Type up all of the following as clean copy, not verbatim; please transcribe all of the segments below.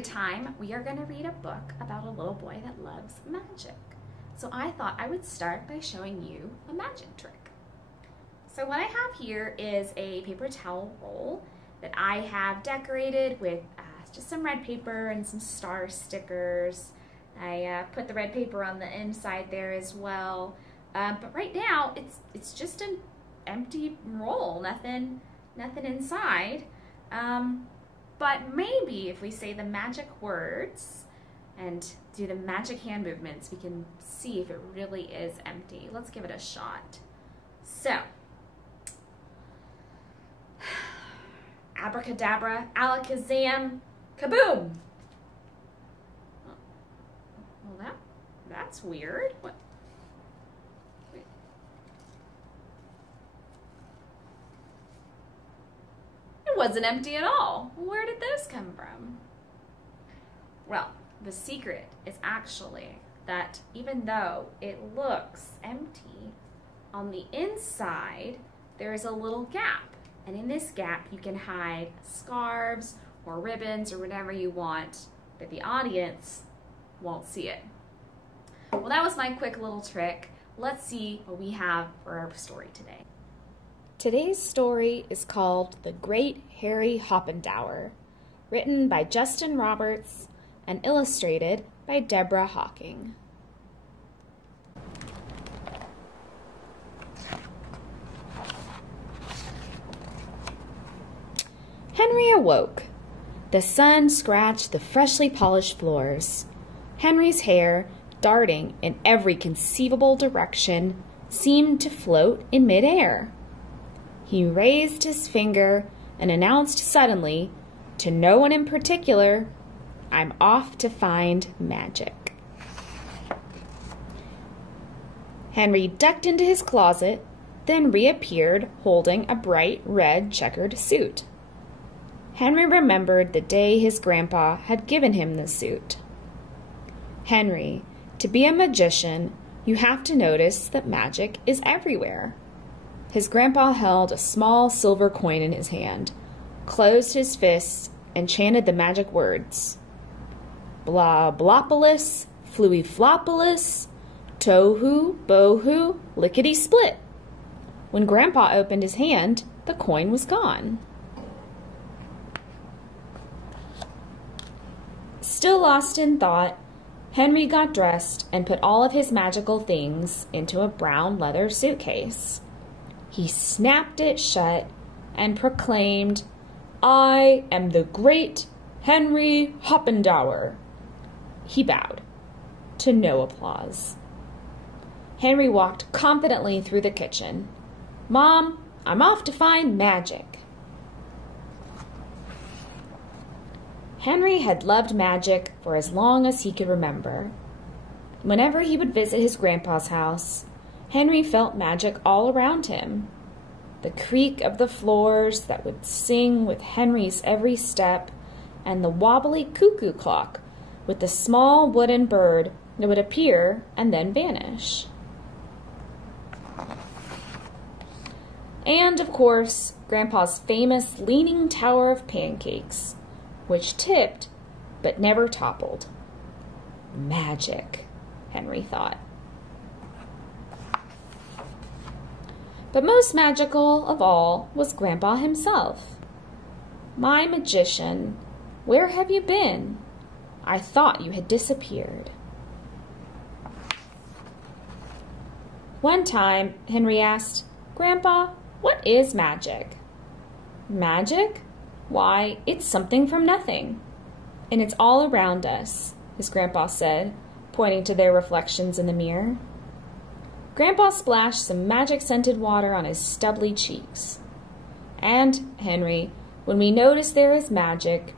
story time, we are going to read a book about a little boy that loves magic. So I thought I would start by showing you a magic trick. So what I have here is a paper towel roll that I have decorated with just some red paper and some star stickers. I put the red paper on the inside there as well. But right now it's just an empty roll, nothing inside. But maybe if we say the magic words and do the magic hand movements, we can see if it really is empty. Let's give it a shot. So, abracadabra, alakazam, kaboom! Well, that's weird. What? Wait. It wasn't empty at all. Where did those come from? Well, the secret is actually that even though it looks empty, on the inside there is a little gap. And in this gap you can hide scarves or ribbons or whatever you want, but the audience won't see it. Well, that was my quick little trick. Let's see what we have for our story today. Today's story is called The Great Harry Hoppendower, written by Justin Roberts and illustrated by Deborah Hawking. Henry awoke. The sun scratched the freshly polished floors. Henry's hair, darting in every conceivable direction, seemed to float in midair. He raised his finger and announced suddenly, to no one in particular, "I'm off to find magic." Henry ducked into his closet, then reappeared holding a bright red checkered suit. Henry remembered the day his grandpa had given him the suit. Henry, to be a magician, you have to notice that magic is everywhere. His grandpa held a small silver coin in his hand, closed his fists, and chanted the magic words. Blah blopolis, flooey flopolis, tohu, bohu, lickety split. When Grandpa opened his hand, the coin was gone. Still lost in thought, Henry got dressed and put all of his magical things into a brown leather suitcase. He snapped it shut and proclaimed, "I am the great Henry Hoppendower." He bowed, to no applause. Henry walked confidently through the kitchen. "Mom, I'm off to find magic." Henry had loved magic for as long as he could remember. Whenever he would visit his grandpa's house, Henry felt magic all around him. The creak of the floors that would sing with Henry's every step, and the wobbly cuckoo clock with the small wooden bird that would appear and then vanish. And, of course, Grandpa's famous Leaning Tower of Pancakes, which tipped but never toppled. Magic, Henry thought. But most magical of all was Grandpa himself. "My magician, where have you been? I thought you had disappeared." One time, Henry asked, "Grandpa, what is magic?" "Magic? Why, it's something from nothing. And it's all around us," his grandpa said, pointing to their reflections in the mirror. Grandpa splashed some magic-scented water on his stubbly cheeks. "And, Henry, when we notice there is magic,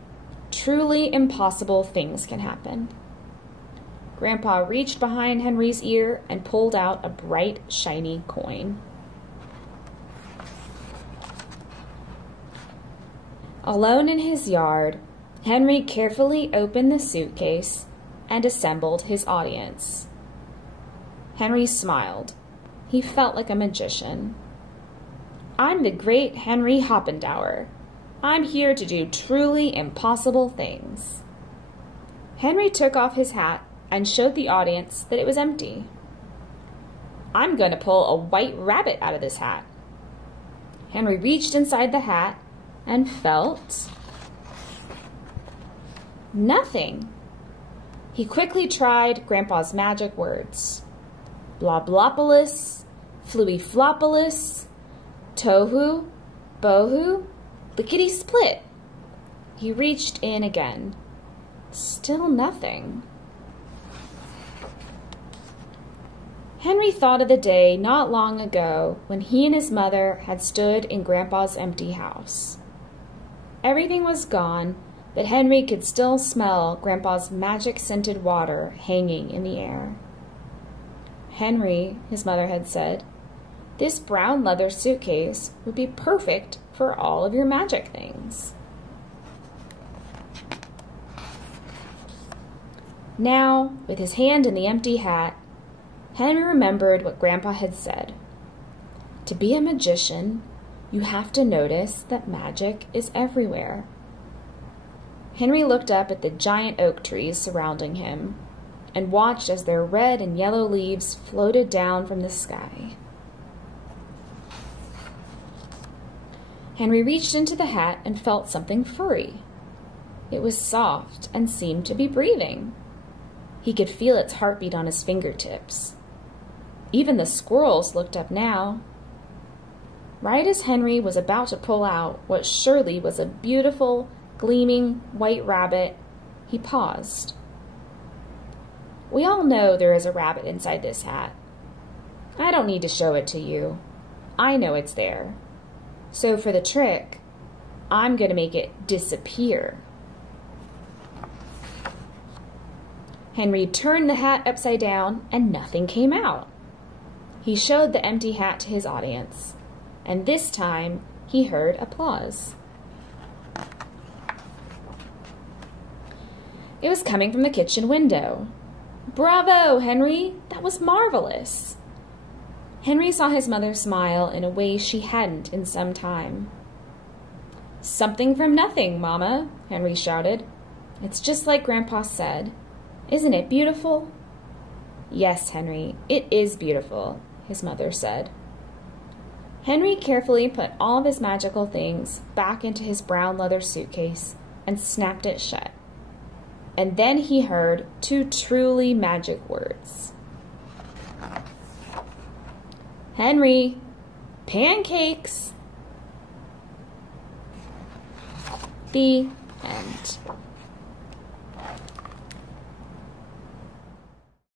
truly impossible things can happen." Grandpa reached behind Henry's ear and pulled out a bright, shiny coin. Alone in his yard, Henry carefully opened the suitcase and assembled his audience. Henry smiled. He felt like a magician. "I'm the great Henry Hoppendower. I'm here to do truly impossible things." Henry took off his hat and showed the audience that it was empty. "I'm going to pull a white rabbit out of this hat." Henry reached inside the hat and felt nothing. He quickly tried Grandpa's magic words. Bloblopolous, fluiflopolis, tohu, bohu, lickety-split. He reached in again. Still nothing. Henry thought of the day not long ago when he and his mother had stood in Grandpa's empty house. Everything was gone, but Henry could still smell Grandpa's magic-scented water hanging in the air. "Henry," his mother had said, "this brown leather suitcase would be perfect for all of your magic things." Now, with his hand in the empty hat, Henry remembered what Grandpa had said. To be a magician, you have to notice that magic is everywhere. Henry looked up at the giant oak trees surrounding him and watched as their red and yellow leaves floated down from the sky. Henry reached into the hat and felt something furry. It was soft and seemed to be breathing. He could feel its heartbeat on his fingertips. Even the squirrels looked up now. Right as Henry was about to pull out what surely was a beautiful, gleaming white rabbit, he paused. We all know there is a rabbit inside this hat. I don't need to show it to you. I know it's there. So for the trick, I'm going to make it disappear. Henry turned the hat upside down and nothing came out. He showed the empty hat to his audience, and this time he heard applause. It was coming from the kitchen window. "Bravo, Henry! That was marvelous!" Henry saw his mother smile in a way she hadn't in some time. "Something from nothing, Mama," Henry shouted. "It's just like Grandpa said. Isn't it beautiful?" "Yes, Henry, it is beautiful," his mother said. Henry carefully put all of his magical things back into his brown leather suitcase and snapped it shut. And then he heard two truly magic words. "Henry, pancakes." The end.